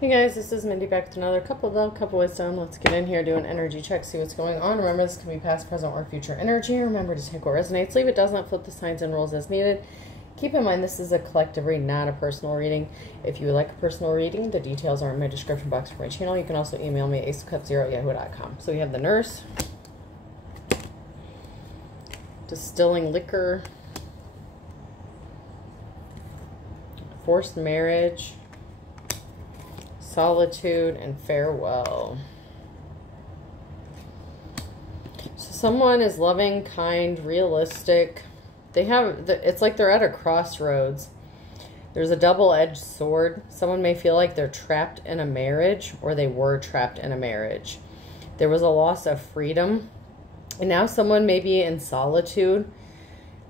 Hey guys, this is Mindy back with another couple of love, couple wisdom. Let's get in here, do an energy check, see what's going on. Remember, this can be past, present, or future energy. Remember to take what resonates, leave it does not, flip the signs and rules as needed. Keep in mind this is a collective read, not a personal reading. If you would like a personal reading, the details are in my description box for my channel. You can also email me at aceofcups0@yahoo.com. So we have the Nurse, Distilling Liquor, Forced Marriage, Solitude, and Farewell. So someone is loving, kind, realistic. It's like they're at a crossroads. There's a double-edged sword. Someone may feel like they're trapped in a marriage, or they were trapped in a marriage. There was a loss of freedom, and now someone may be in solitude.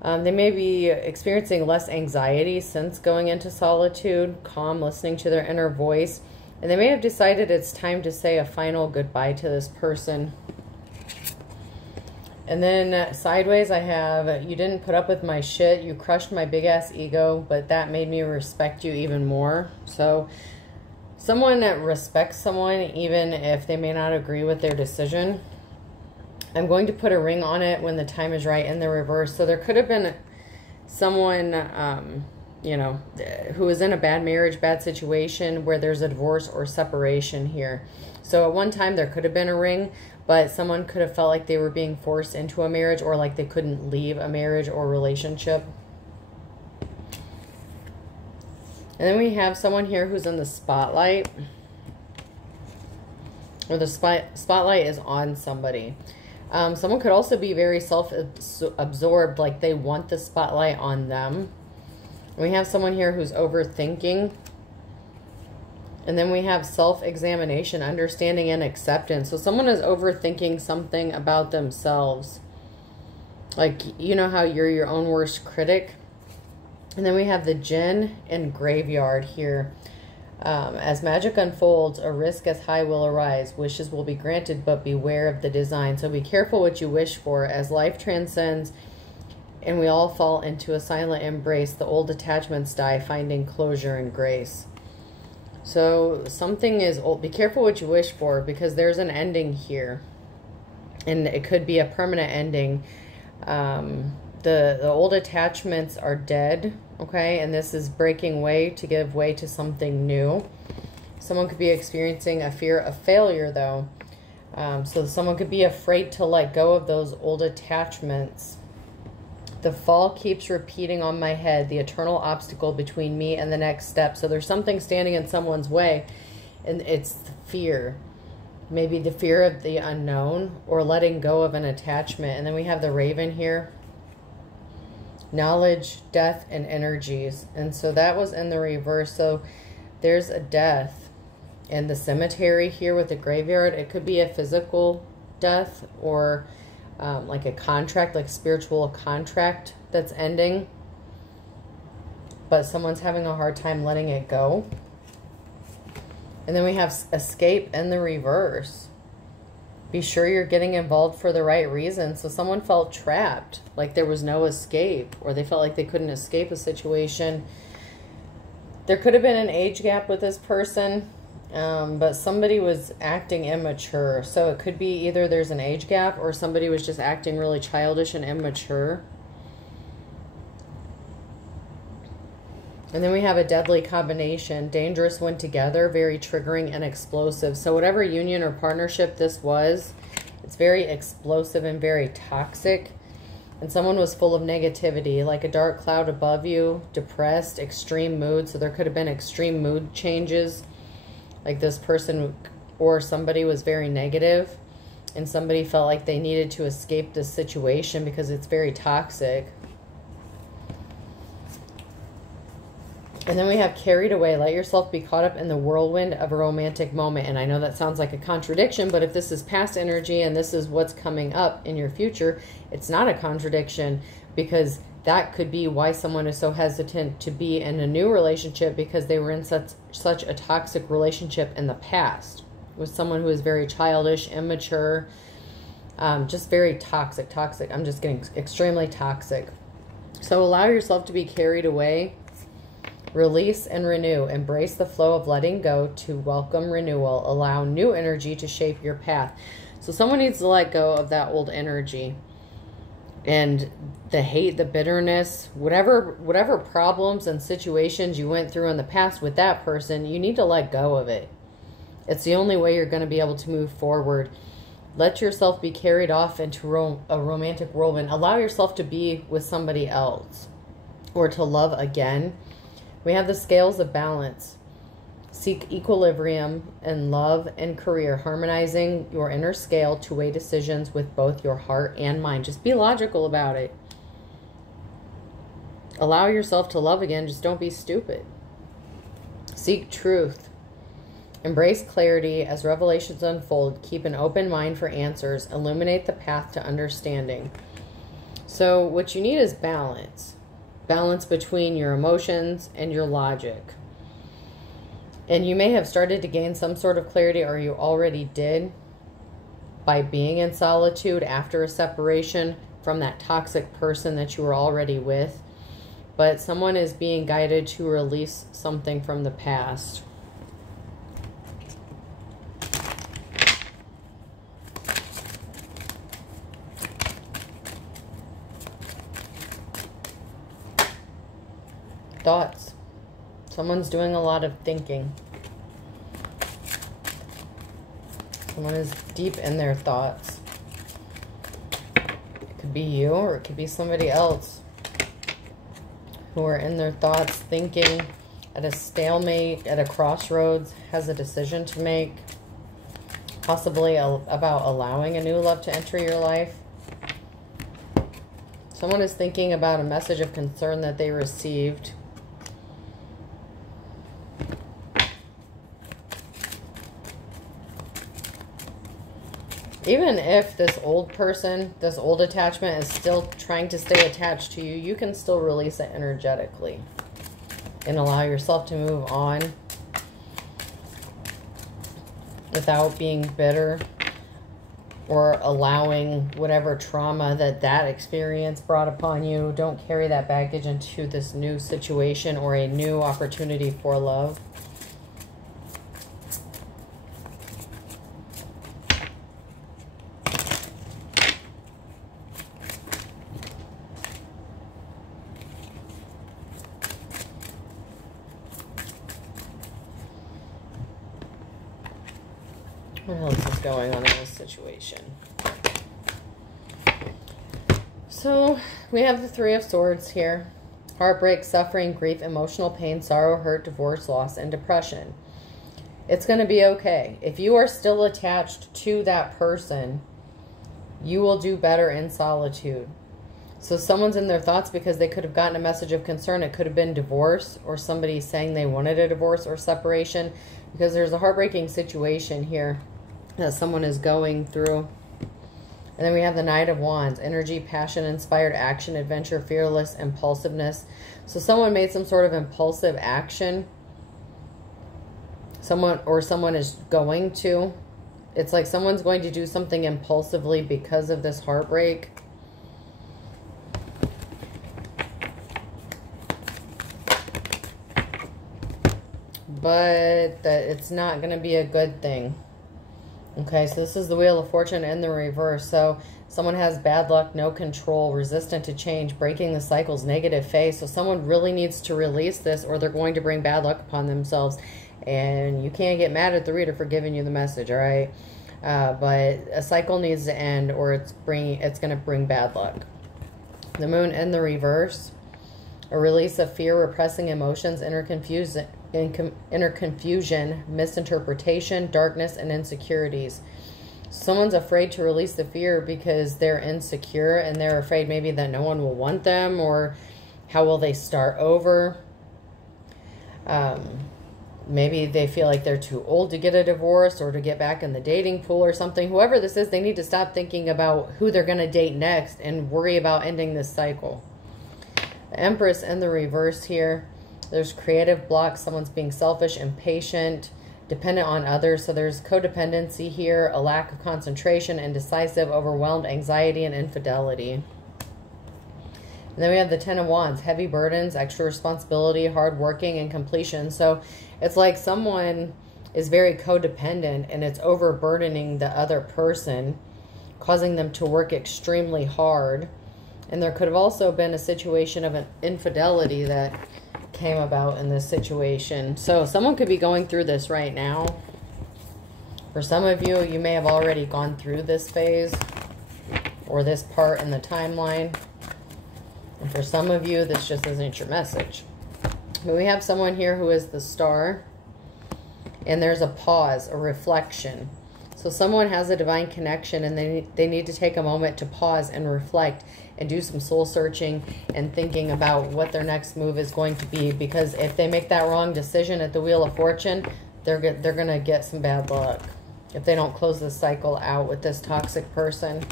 They may be experiencing less anxiety since going into solitude, calm, listening to their inner voice. And they may have decided it's time to say a final goodbye to this person. And then sideways I have, you didn't put up with my shit. You crushed my big ass ego, but that made me respect you even more. So someone that respects someone, even if they may not agree with their decision. I'm going to put a ring on it when the time is right in the reverse. So there could have been someone, you know, who is in a bad marriage, bad situation where there's a divorce or separation here. So at one time there could have been a ring, but someone could have felt like they were being forced into a marriage, or like they couldn't leave a marriage or relationship. And then we have someone here who's in the spotlight, or the spotlight is on somebody. Someone could also be very self-absorbed, like they want the spotlight on them. We have someone here who's overthinking. And then we have self-examination, understanding, and acceptance. So someone is overthinking something about themselves. Like, you know how you're your own worst critic. And then we have the Djinn and Graveyard here. As magic unfolds, a risk as high will arise. Wishes will be granted, but beware of the design. So be careful what you wish for. As life transcends and we all fall into a silent embrace, the old attachments die, finding closure and grace. So something is old. Be careful what you wish for, because there's an ending here. And it could be a permanent ending. The old attachments are dead, okay? And this is breaking way to give way to something new. Someone could be experiencing a fear of failure, though. So someone could be afraid to let go of those old attachments. The fall keeps repeating on my head, the eternal obstacle between me and the next step. So there's something standing in someone's way, and it's the fear. Maybe the fear of the unknown, or letting go of an attachment. And then we have the Raven here. Knowledge, death, and energies. And so that was in the reverse. So there's a death in the cemetery here with the Graveyard. It could be a physical death, or like a contract, like spiritual contract that's ending, but someone's having a hard time letting it go. And then we have escape in the reverse. Be sure you're getting involved for the right reason. So someone felt trapped, like there was no escape, or they felt like they couldn't escape a situation. There could have been an age gap with this person. But somebody was acting immature. So it could be either there's an age gap, or somebody was just acting really childish and immature. And then we have a deadly combination. Dangerous when together, very triggering and explosive. So whatever union or partnership this was, it's very explosive and very toxic. And someone was full of negativity, like a dark cloud above you, depressed, extreme mood. So there could have been extreme mood changes. Like this person or somebody was very negative, and somebody felt like they needed to escape this situation because it's very toxic. And then we have carried away. Let yourself be caught up in the whirlwind of a romantic moment. And I know that sounds like a contradiction, but if this is past energy and this is what's coming up in your future, it's not a contradiction, because that could be why someone is so hesitant to be in a new relationship, because they were in such a toxic relationship in the past with someone who is very childish, immature, just very toxic. I'm just getting extremely toxic. So allow yourself to be carried away Release and renew. Embrace the flow of letting go to welcome renewal. Allow new energy to shape your path. So someone needs to let go of that old energy. And the hate, the bitterness, whatever problems and situations you went through in the past with that person, you need to let go of it. It's the only way you're going to be able to move forward. Let yourself be carried off into a romantic whirlwind. Allow yourself to be with somebody else or to love again. We have the scales of balance. Seek equilibrium in love and career, harmonizing your inner scale to weigh decisions with both your heart and mind. Just be logical about it. Allow yourself to love again. Just don't be stupid. Seek truth. Embrace clarity as revelations unfold. Keep an open mind for answers. Illuminate the path to understanding. So what you need is balance. Balance between your emotions and your logic. And you may have started to gain some sort of clarity, or you already did, by being in solitude after a separation from that toxic person that you were already with. But someone is being guided to release something from the past. Thoughts. Someone's doing a lot of thinking. Someone is deep in their thoughts. It could be you, or it could be somebody else who are in their thoughts, thinking at a stalemate, at a crossroads, has a decision to make, possibly about allowing a new love to enter your life. Someone is thinking about a message of concern that they received. Even if this old person, this old attachment is still trying to stay attached to you, you can still release it energetically and allow yourself to move on without being bitter or allowing whatever trauma that experience brought upon you. Don't carry that baggage into this new situation or a new opportunity for love. What else is going on in this situation? So we have the Three of Swords here. Heartbreak, suffering, grief, emotional pain, sorrow, hurt, divorce, loss, and depression. It's going to be okay. If you are still attached to that person, you will do better in solitude. So someone's in their thoughts because they could have gotten a message of concern. It could have been divorce, or somebody saying they wanted a divorce or separation, because there's a heartbreaking situation here that someone is going through. And then we have the Knight of Wands. Energy, passion, inspired action, adventure, fearless, impulsiveness. So someone made some sort of impulsive action. Someone is going to. It's like someone's going to do something impulsively because of this heartbreak. But that it's not going to be a good thing. Okay, so this is the Wheel of Fortune in the reverse. So someone has bad luck, no control, resistant to change, breaking the cycles, negative phase. So someone really needs to release this, or they're going to bring bad luck upon themselves. And you can't get mad at the reader for giving you the message, all right? But a cycle needs to end, or it's going to bring bad luck. The Moon in the reverse. A release of fear, repressing emotions, inner confusion, misinterpretation, darkness, and insecurities. Someone's afraid to release the fear because they're insecure, and they're afraid maybe that no one will want them, or how will they start over. Maybe they feel like they're too old to get a divorce or to get back in the dating pool or something. Whoever this is, they need to stop thinking about who they're going to date next and worry about ending this cycle. The Empress in the reverse here. There's creative blocks. Someone's being selfish, impatient, dependent on others. So there's codependency here, a lack of concentration, indecisive, overwhelmed, anxiety, and infidelity. And then we have the Ten of Wands, heavy burdens, extra responsibility, hard working, and completion. So it's like someone is very codependent and it's overburdening the other person, causing them to work extremely hard. And there could have also been a situation of an infidelity that came about in this situation. So someone could be going through this right now. For some of you, you may have already gone through this phase or this part in the timeline. And for some of you, this just isn't your message. But we have someone here who is the Star. And there's a pause, a reflection. So someone has a divine connection and they need to take a moment to pause and reflect and do some soul searching and thinking about what their next move is going to be. Because if they make that wrong decision at the Wheel of Fortune, they're going to get some bad luck if they don't close this cycle out with this toxic person.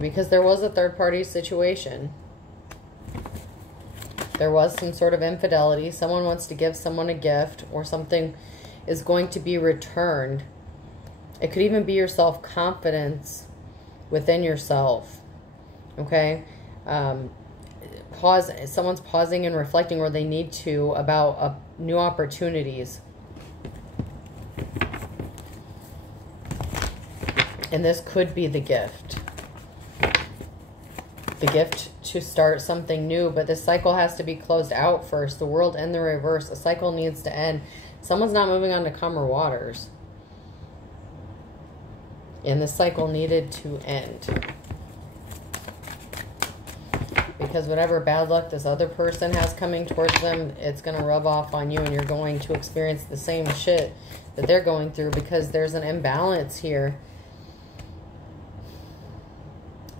Because there was a third-party situation. There was some sort of infidelity. Someone wants to give someone a gift or something is going to be returned. It could even be your self-confidence within yourself. Okay? Someone's pausing and reflecting where they need to about new opportunities. And this could be the gift. The gift to start something new, but this cycle has to be closed out first. The World in the reverse. A cycle needs to end. Someone's not moving on to calmer waters. And this cycle needed to end. Because whatever bad luck this other person has coming towards them, it's going to rub off on you and you're going to experience the same shit that they're going through because there's an imbalance here.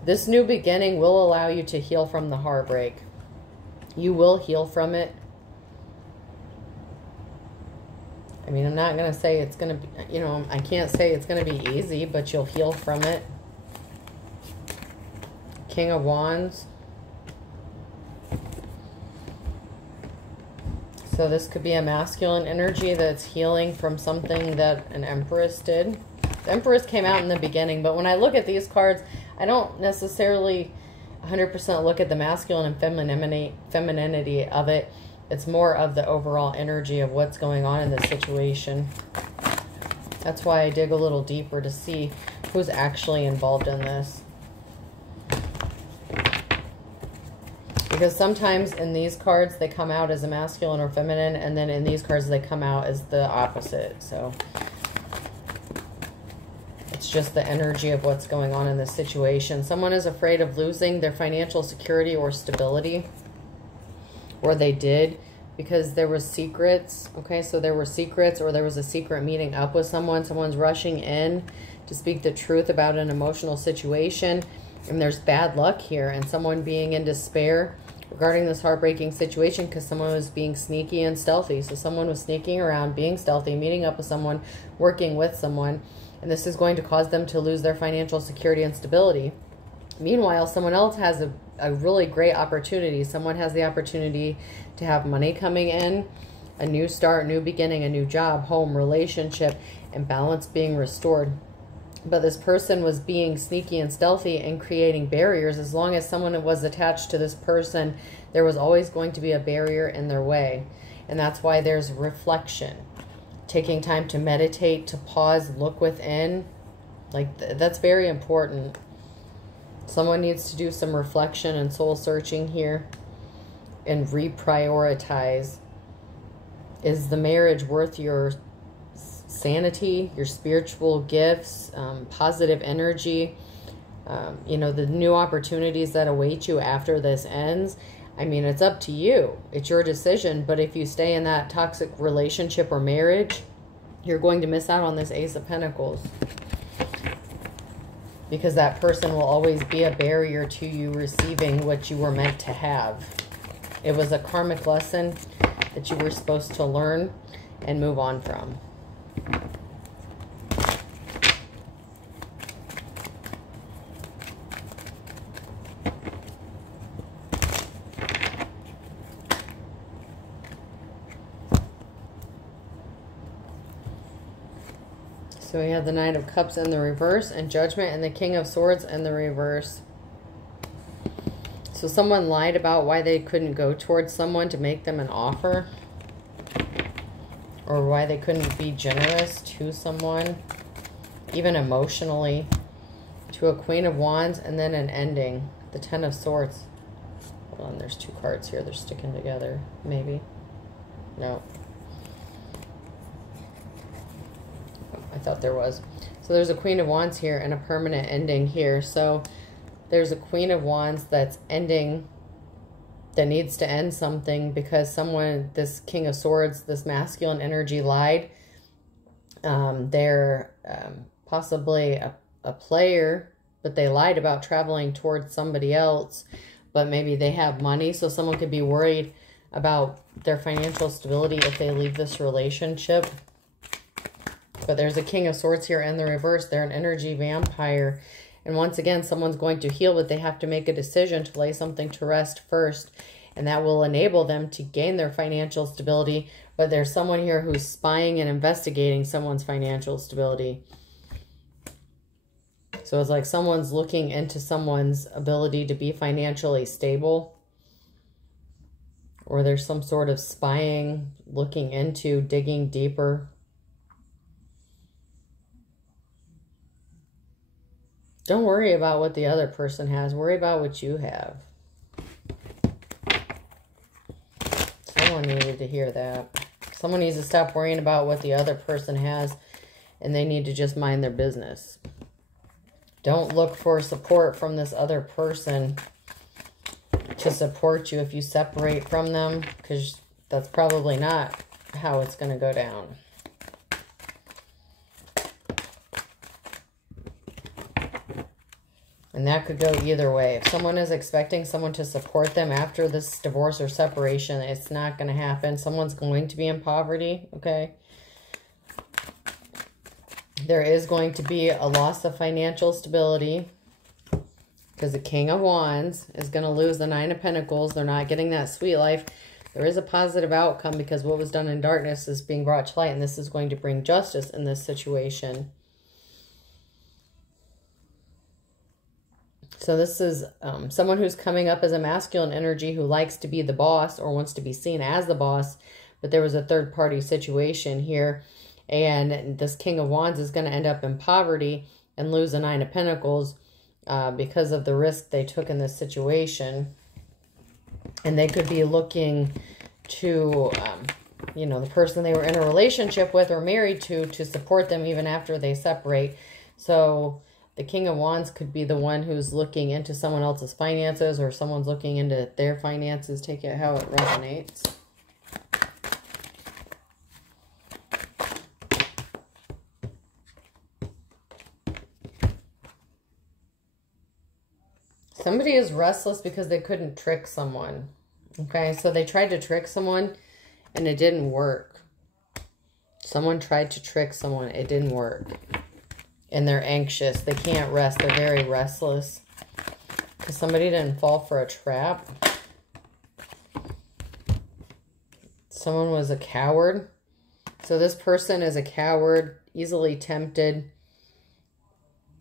This new beginning will allow you to heal from the heartbreak. You will heal from it. I mean, I'm not going to say it's going to be, you know, I can't say it's going to be easy, but you'll heal from it. King of Wands. So this could be a masculine energy that's healing from something that an Empress did. The Empress came out in the beginning, but when I look at these cards, I don't necessarily 100% look at the masculine and femininity of it. It's more of the overall energy of what's going on in this situation. That's why I dig a little deeper to see who's actually involved in this. Because sometimes in these cards, they come out as a masculine or feminine, and then in these cards, they come out as the opposite. So it's just the energy of what's going on in this situation. Someone is afraid of losing their financial security or stability. Or they did, because there was secrets. Okay, so there were secrets, or there was a secret meeting up with someone. Someone's rushing in to speak the truth about an emotional situation. And there's bad luck here. And someone being in despair regarding this heartbreaking situation because someone was being sneaky and stealthy. So someone was sneaking around, being stealthy, meeting up with someone, working with someone. And this is going to cause them to lose their financial security and stability. Meanwhile, someone else has a really great opportunity. Someone has the opportunity to have money coming in, a new start, new beginning, a new job, home, relationship, and balance being restored. But this person was being sneaky and stealthy and creating barriers. As long as someone was attached to this person, there was always going to be a barrier in their way. And that's why there's reflection. Taking time to meditate, to pause, look within. Like, that's very important. Someone needs to do some reflection and soul searching here and reprioritize. Is the marriage worth your sanity, your spiritual gifts, positive energy, you know, the new opportunities that await you after this ends? I mean, it's up to you. It's your decision. But if you stay in that toxic relationship or marriage, you're going to miss out on this Ace of Pentacles. Because that person will always be a barrier to you receiving what you were meant to have. It was a karmic lesson that you were supposed to learn and move on from. So we have the Knight of Cups in the reverse and Judgment and the King of Swords in the reverse. So someone lied about why they couldn't go towards someone to make them an offer. Or why they couldn't be generous to someone. Even emotionally. To a Queen of Wands and then an ending. The Ten of Swords. Hold on, there's two cards here. They're sticking together. Maybe. No. I thought there was. So there's a Queen of Wands here and a permanent ending here. So there's a Queen of Wands that's ending, that needs to end something because someone, this King of Swords, this masculine energy lied. They're possibly a player, but they lied about traveling towards somebody else, but maybe they have money. So someone could be worried about their financial stability if they leave this relationship. But there's a King of Swords here in the reverse. They're an energy vampire. And once again, someone's going to heal, but they have to make a decision to lay something to rest first. And that will enable them to gain their financial stability. But there's someone here who's spying and investigating someone's financial stability. So it's like someone's looking into someone's ability to be financially stable. Or there's some sort of spying, looking into, digging deeper. Don't worry about what the other person has. Worry about what you have. Someone needed to hear that. Someone needs to stop worrying about what the other person has, and they need to just mind their business. Don't look for support from this other person to support you if you separate from them, because that's probably not how it's going to go down. And that could go either way. If someone is expecting someone to support them after this divorce or separation, it's not going to happen. Someone's going to be in poverty, okay? There is going to be a loss of financial stability because the King of Wands is going to lose the Nine of Pentacles. They're not getting that sweet life. There is a positive outcome because what was done in darkness is being brought to light, and this is going to bring justice in this situation. So this is someone who's coming up as a masculine energy who likes to be the boss or wants to be seen as the boss, but there was a third-party situation here, and this King of Wands is going to end up in poverty and lose the Nine of Pentacles because of the risk they took in this situation. And they could be looking to, you know, the person they were in a relationship with or married to support them even after they separate. So the King of Wands could be the one who's looking into someone else's finances, or someone's looking into their finances. Take it how it resonates. Somebody is restless because they couldn't trick someone. Okay, so they tried to trick someone and it didn't work. Someone tried to trick someone. It didn't work. And they're anxious. They can't rest. They're very restless. Because somebody didn't fall for a trap. Someone was a coward. So this person is a coward, easily tempted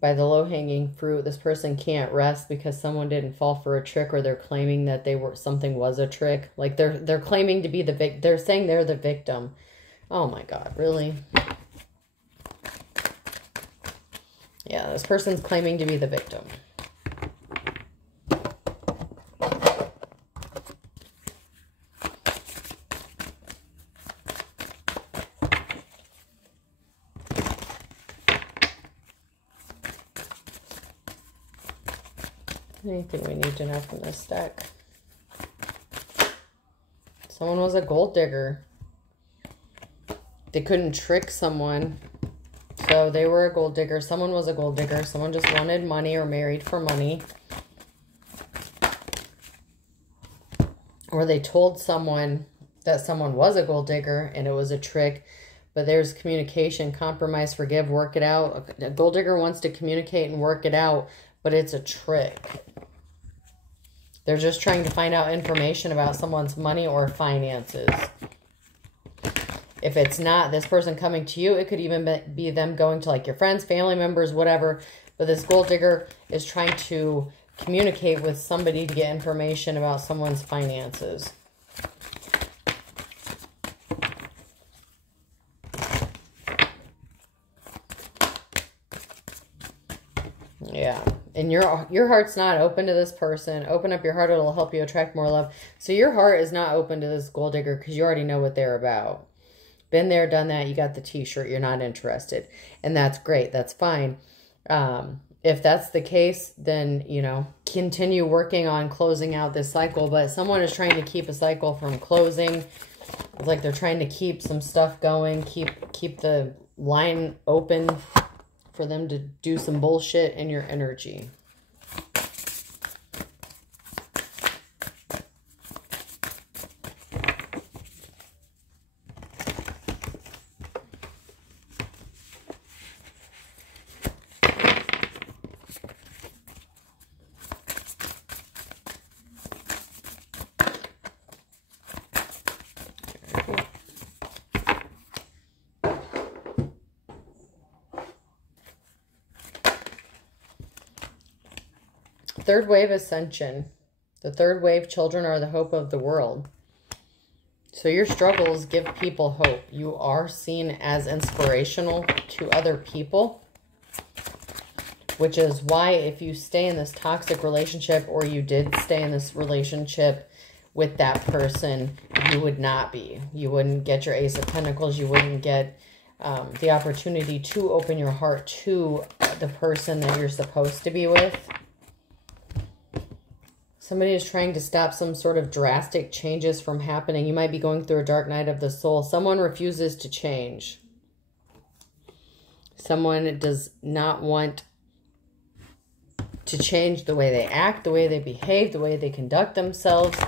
by the low-hanging fruit. This person can't rest because someone didn't fall for a trick, or they're claiming that something was a trick. Like they're claiming to be the victim. They're saying they're the victim. Oh my God, really? Yeah, this person's claiming to be the victim. Anything we need to know from this deck? Someone was a gold digger. They couldn't trick someone. So they were a gold digger. Someone was a gold digger. Someone just wanted money or married for money. Or they told someone that someone was a gold digger and it was a trick. But there's communication, compromise, forgive, work it out. A gold digger wants to communicate and work it out, but it's a trick. They're just trying to find out information about someone's money or finances. If it's not this person coming to you, it could even be them going to like your friends, family members, whatever. But this gold digger is trying to communicate with somebody to get information about someone's finances. Yeah. And your heart's not open to this person. Open up your heart. It'll help you attract more love. So your heart is not open to this gold digger because you already know what they're about. Been there, done that. You got the t-shirt. You're not interested. And that's great. That's fine. If that's the case, then, you know, continue working on closing out this cycle. But someone is trying to keep a cycle from closing. It's like they're trying to keep some stuff going. Keep the line open for them to do some bullshit in your energy. Third wave ascension. The third wave children are the hope of the world. So your struggles give people hope. You are seen as inspirational to other people, which is why if you stay in this toxic relationship, or you did stay in this relationship with that person, you would not be. You wouldn't get your Ace of Pentacles. You wouldn't get the opportunity to open your heart to the person that you're supposed to be with. Somebody is trying to stop some sort of drastic changes from happening. You might be going through a dark night of the soul. Someone refuses to change. Someone does not want to change the way they act, the way they behave, the way they conduct themselves.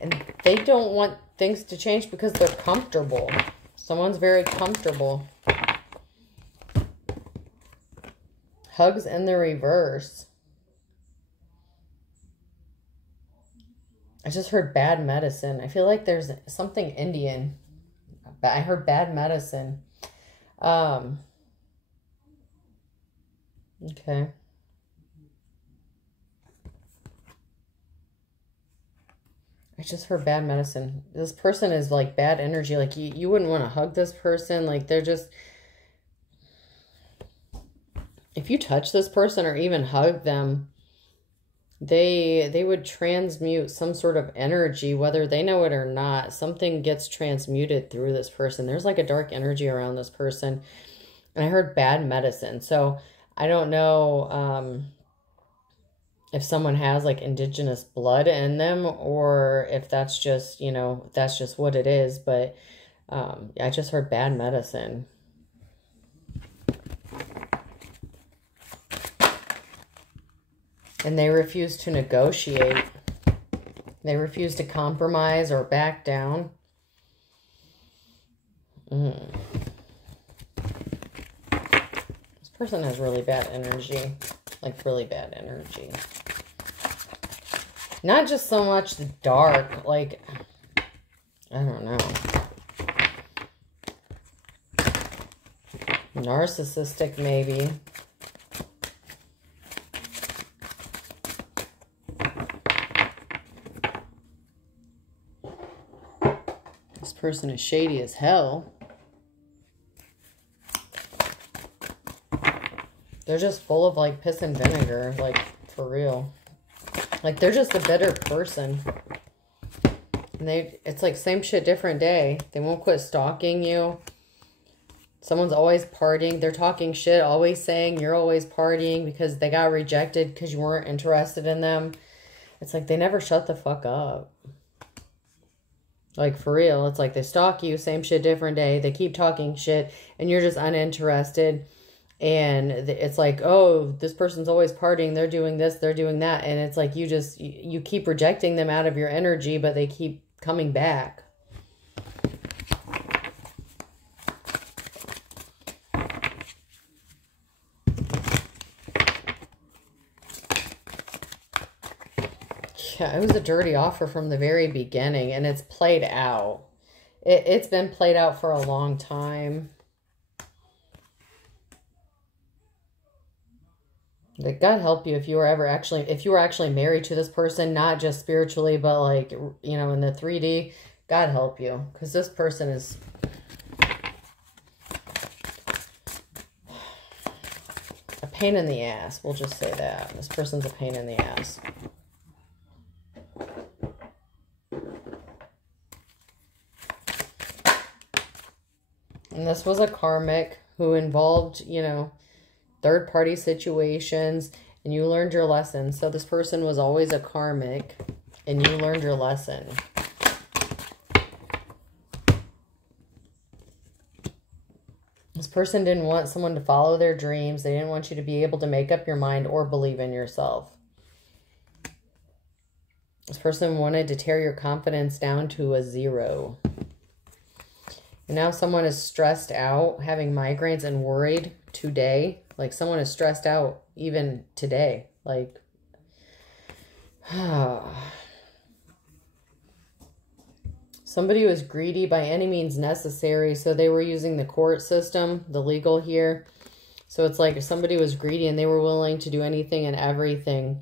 And they don't want things to change because they're comfortable. Someone's very comfortable. Hugs in the reverse. I just heard bad medicine. I feel like there's something Indian. But I heard bad medicine. Okay. I just heard bad medicine. This person is like bad energy. Like you wouldn't want to hug this person. Like they're just... If you touch this person or even hug them, they would transmute some sort of energy, whether they know it or not. Something gets transmuted through this person. There's like a dark energy around this person. And I heard bad medicine. So I don't know if someone has like indigenous blood in them, or if that's just, you know, that's just what it is. But I just heard bad medicine. And they refuse to negotiate. They refuse to compromise or back down. This person has really bad energy. Like really bad energy. Not just so much the dark. Like, I don't know. Narcissistic maybe. Person is shady as hell. They're just full of like piss and vinegar, like for real. Like they're just a bitter person. And it's like same shit, different day. They won't quit stalking you. Someone's always partying. They're talking shit, always saying you're always partying because they got rejected because you weren't interested in them. It's like they never shut the fuck up. Like, for real, it's like they stalk you, same shit, different day. They keep talking shit, and you're just uninterested. And it's like, oh, this person's always partying. They're doing this, they're doing that. And it's like you keep rejecting them out of your energy, but they keep coming back. Yeah, it was a dirty offer from the very beginning, and it's played out. It's been played out for a long time. Like, God help you if you were actually married to this person, not just spiritually, but like, you know, in the 3D. God help you, because this person is a pain in the ass. We'll just say that. This person's a pain in the ass. And this was a karmic who involved, you know, third-party situations, and you learned your lesson. So this person was always a karmic, and you learned your lesson. This person didn't want someone to follow their dreams. They didn't want you to be able to make up your mind or believe in yourself. This person wanted to tear your confidence down to a 0. And now someone is stressed out, having migraines and worried today. Like, someone is stressed out even today. Like, somebody was greedy by any means necessary. So they were using the court system, the legal here. So it's like somebody was greedy and they were willing to do anything and everything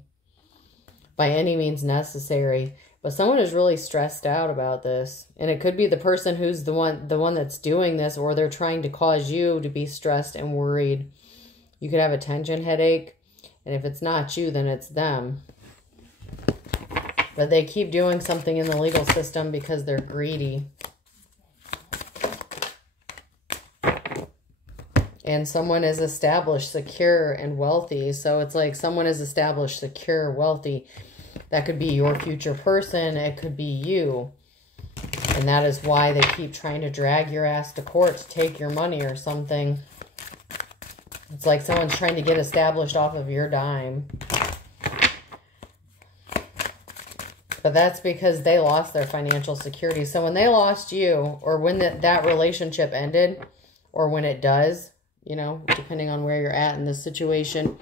by any means necessary. But someone is really stressed out about this. And it could be the person who's the one that's doing this, or they're trying to cause you to be stressed and worried. You could have a tension headache. And if it's not you, then it's them. But they keep doing something in the legal system because they're greedy. And someone is established, secure, and wealthy. So it's like someone is established, secure, wealthy. That could be your future person. It could be you. And that is why they keep trying to drag your ass to court to take your money or something. It's like someone's trying to get established off of your dime. But that's because they lost their financial security. So when they lost you, or when that relationship ended, or when it does, you know, depending on where you're at in this situation,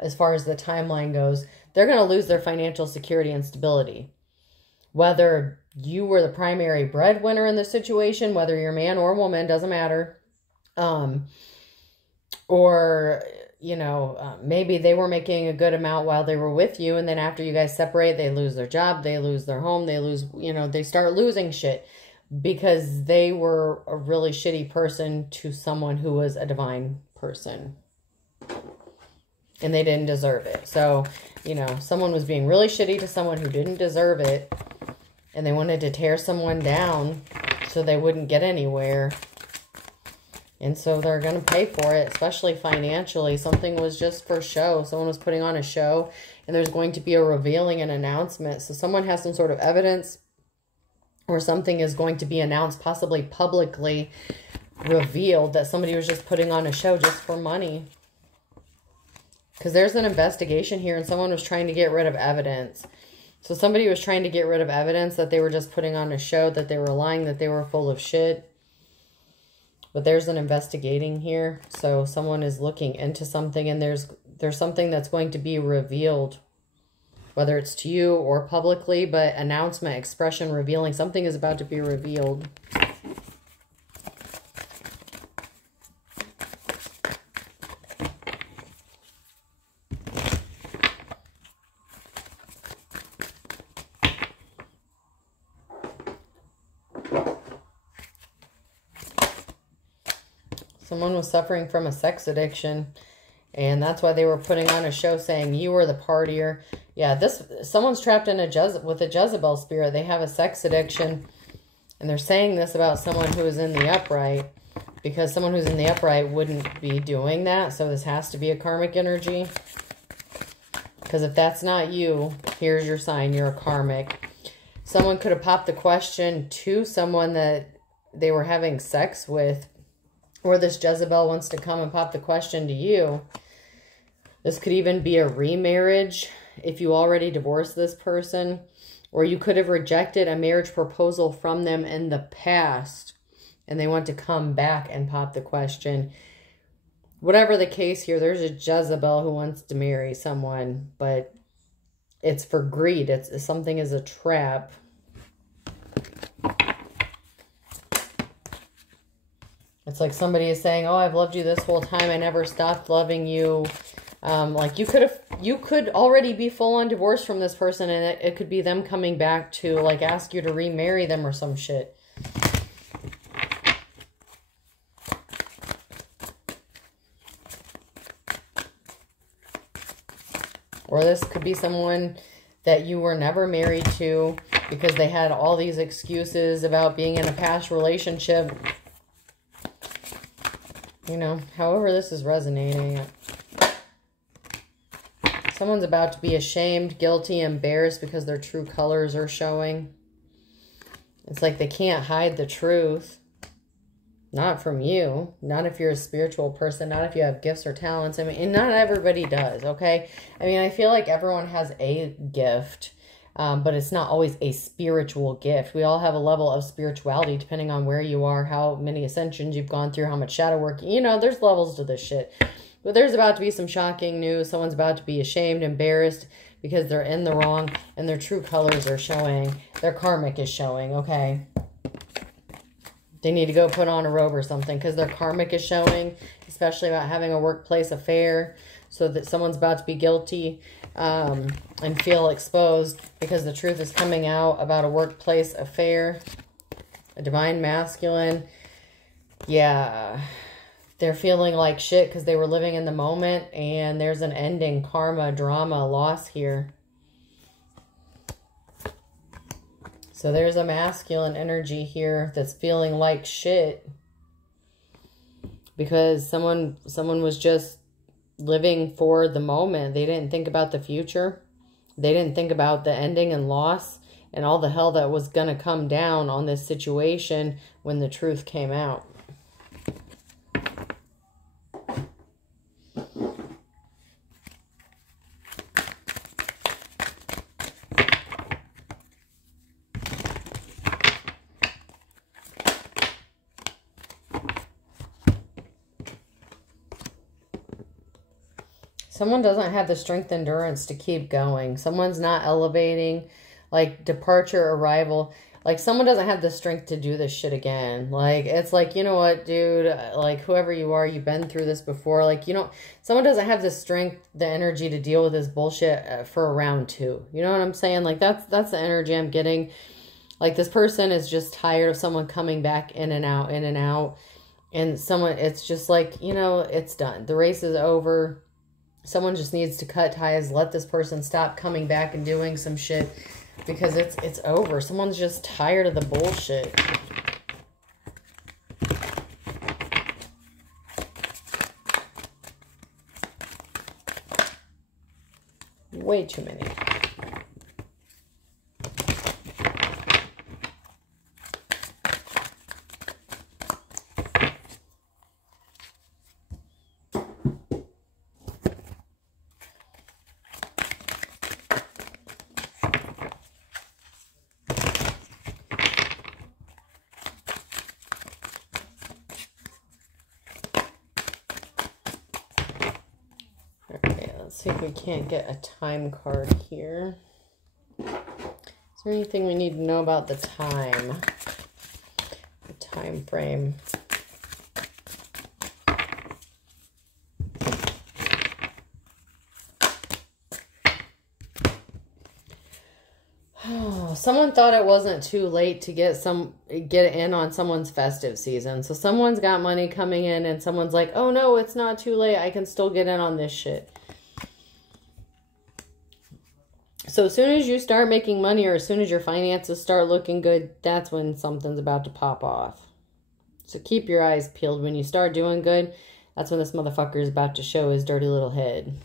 as far as the timeline goes, they're going to lose their financial security and stability. Whether you were the primary breadwinner in the situation, whether you're man or woman, doesn't matter. Or, you know, maybe they were making a good amount while they were with you, and then after you guys separate, they lose their job, they lose their home, they lose, you know, they start losing shit because they were a really shitty person to someone who was a divine person. And they didn't deserve it. So, you know, someone was being really shitty to someone who didn't deserve it. And they wanted to tear someone down so they wouldn't get anywhere. And so they're going to pay for it, especially financially. Something was just for show. Someone was putting on a show. And there's going to be a revealing and announcement. So someone has some sort of evidence. Or something is going to be announced, possibly publicly revealed, that somebody was just putting on a show just for money. Because there's an investigation here and someone was trying to get rid of evidence. So somebody was trying to get rid of evidence that they were just putting on a show, that they were lying, that they were full of shit. But there's an investigating here. So someone is looking into something, and there's something that's going to be revealed. Whether it's to you or publicly, but announcement, expression, revealing. Something is about to be revealed. Someone was suffering from a sex addiction, and that's why they were putting on a show saying you were the partier. Yeah, someone's trapped in with a Jezebel spirit. They have a sex addiction, and they're saying this about someone who is in the upright, because someone who's in the upright wouldn't be doing that. So this has to be a karmic energy, because if that's not you, here's your sign. You're a karmic. Someone could have popped the question to someone that they were having sex with, or this Jezebel wants to come and pop the question to you. This could even be a remarriage if you already divorced this person, or you could have rejected a marriage proposal from them in the past and they want to come back and pop the question. Whatever the case here, there's a Jezebel who wants to marry someone, but it's for greed. Something is a trap. It's like somebody is saying, oh, I've loved you this whole time. I never stopped loving you. Like you could already be full on divorced from this person, and it could be them coming back to like ask you to remarry them or some shit. Or this could be someone that you were never married to because they had all these excuses about being in a past relationship. You know, however this is resonating. Someone's about to be ashamed, guilty, embarrassed because their true colors are showing. It's like they can't hide the truth. Not from you. Not if you're a spiritual person. Not if you have gifts or talents. I mean, and not everybody does, okay? I mean, I feel like everyone has a gift, but it's not always a spiritual gift. We all have a level of spirituality depending on where you are, how many ascensions you've gone through, how much shadow work. You know, there's levels to this shit. But there's about to be some shocking news. Someone's about to be ashamed, embarrassed because they're in the wrong and their true colors are showing. Their karmic is showing, okay? They need to go put on a robe or something because their karmic is showing, especially about having a workplace affair, so that someone's about to be guilty and feel exposed because the truth is coming out about a workplace affair. A divine masculine. Yeah. They're feeling like shit because they were living in the moment, and there's an ending, karma, drama, loss here. So there's a masculine energy here that's feeling like shit because someone was just living for the moment. They didn't think about the future. They didn't think about the ending and loss and all the hell that was going to come down on this situation when the truth came out. Someone doesn't have the strength and endurance to keep going. Someone's not elevating, like departure, arrival. Like someone doesn't have the strength to do this shit again. Like, it's like, you know what, dude, like whoever you are, you've been through this before. Like, you know, someone doesn't have the strength, the energy to deal with this bullshit for a round two. You know what I'm saying? Like that's the energy I'm getting. Like this person is just tired of someone coming back in and out, in and out. And someone, it's just like, you know, it's done. The race is over. Someone just needs to cut ties, let this person stop coming back and doing some shit because it's over. Someone's just tired of the bullshit. Way too many. Let's see if we can't get a time card here. Is there anything we need to know about the time? The time frame. Oh, someone thought it wasn't too late to get in on someone's festive season. So someone's got money coming in and someone's like, oh no, it's not too late. I can still get in on this shit. So as soon as you start making money or as soon as your finances start looking good, that's when something's about to pop off. So keep your eyes peeled. When you start doing good, that's when this motherfucker is about to show his dirty little head.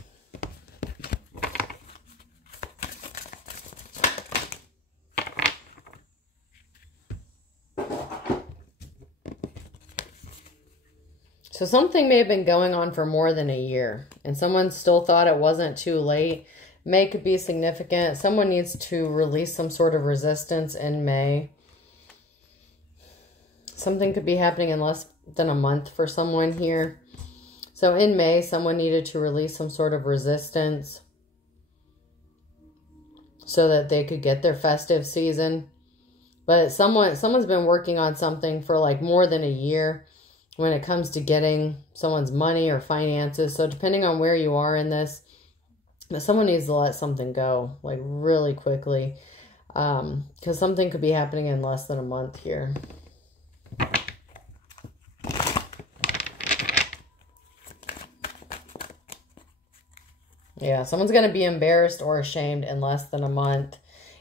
So something may have been going on for more than a year, and someone still thought it wasn't too late. May could be significant. Someone needs to release some sort of resistance in May. Something could be happening in less than a month for someone here. So in May, someone needed to release some sort of resistance so that they could get their festive season. But someone's been working on something for like more than a year. when it comes to getting someone's money or finances. So depending on where you are in this, someone needs to let something go, like really quickly. Because something could be happening in less than a month here. Yeah, someone's going to be embarrassed or ashamed in less than a month.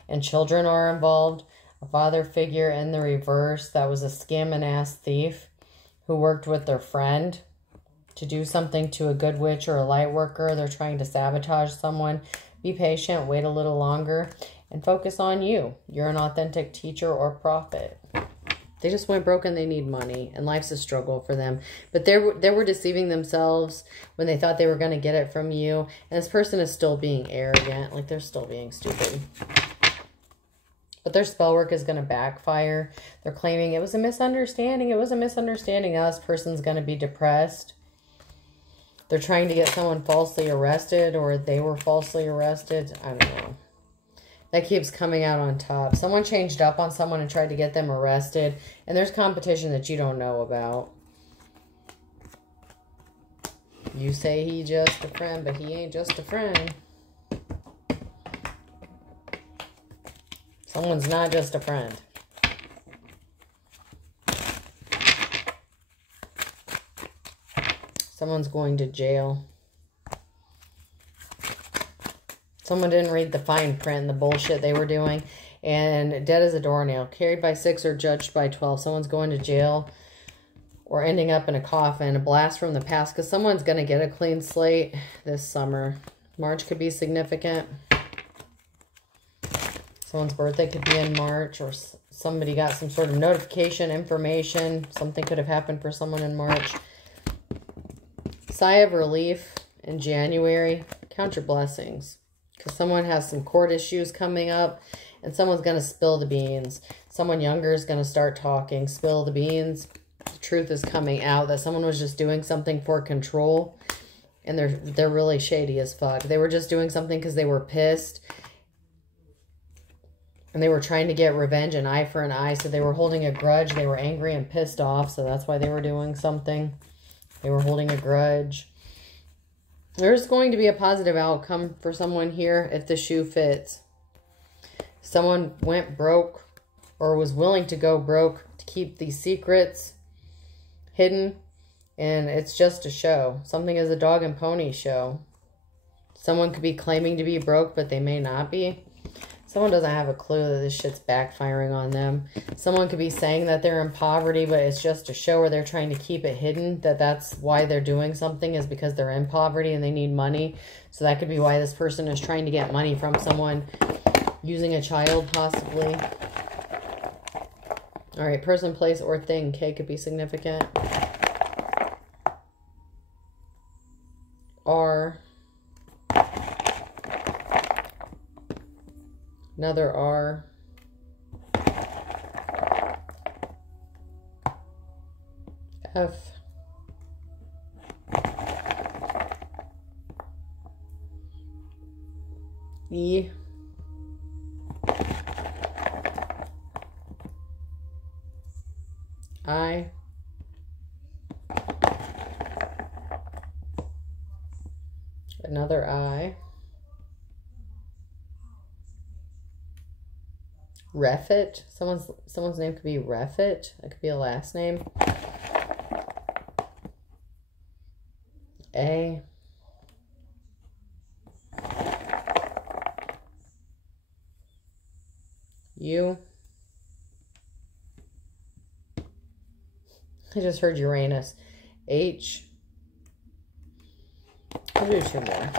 And children are involved. A father figure in the reverse that was a scamming ass thief who worked with their friend to do something to a good witch or a light worker. They're trying to sabotage someone. Be patient, wait a little longer, and focus on you. You're an authentic teacher or prophet. They just went broke and they need money, and life's a struggle for them. But they were deceiving themselves when they thought they were going to get it from you. And this person is still being arrogant, like they're still being stupid. But their spell work is going to backfire. They're claiming it was a misunderstanding. It was a misunderstanding. Now this person's going to be depressed. They're trying to get someone falsely arrested, or they were falsely arrested. I don't know. That keeps coming out on top. Someone changed up on someone and tried to get them arrested. And there's competition that you don't know about. You say he just a friend, but he ain't just a friend. Someone's not just a friend. Someone's going to jail. Someone didn't read the fine print and the bullshit they were doing. And dead as a doornail. Carried by 6 or judged by 12. Someone's going to jail or ending up in a coffin. A blast from the past. Because someone's going to get a clean slate this summer. March could be significant. Someone's birthday could be in March. Or somebody got some sort of notification, information. Something could have happened for someone in March. Sigh of relief in January. Count your blessings. Because someone has some court issues coming up. And someone's going to spill the beans. Someone younger is going to start talking. Spill the beans. The truth is coming out. That someone was just doing something for control. And they're really shady as fuck. They were just doing something because they were pissed. And they were trying to get revenge, an eye for an eye. So they were holding a grudge. They were angry and pissed off. So that's why they were doing something. They were holding a grudge. There's going to be a positive outcome for someone here if the shoe fits. Someone went broke or was willing to go broke to keep these secrets hidden. And it's just a show. Something is a dog and pony show. Someone could be claiming to be broke, but they may not be. Someone doesn't have a clue that this shit's backfiring on them. Someone could be saying that they're in poverty, but it's just a show where they're trying to keep it hidden. That's why they're doing something, is because they're in poverty and they need money. So that could be why this person is trying to get money from someone, using a child possibly. All right, person, place, or thing. K could be significant. R. Another R. F. E. I. Another I. Refit. Someone's name could be Refit. That could be a last name. A. U. I just heard Uranus. H. I'll do 2 more.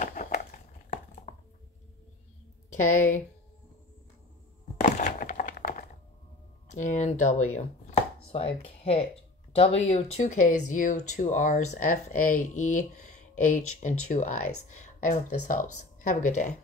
K. And W. So I have K, W, 2 Ks, U, 2 Rs, F, A, E, H, and 2 Is. I hope this helps. Have a good day.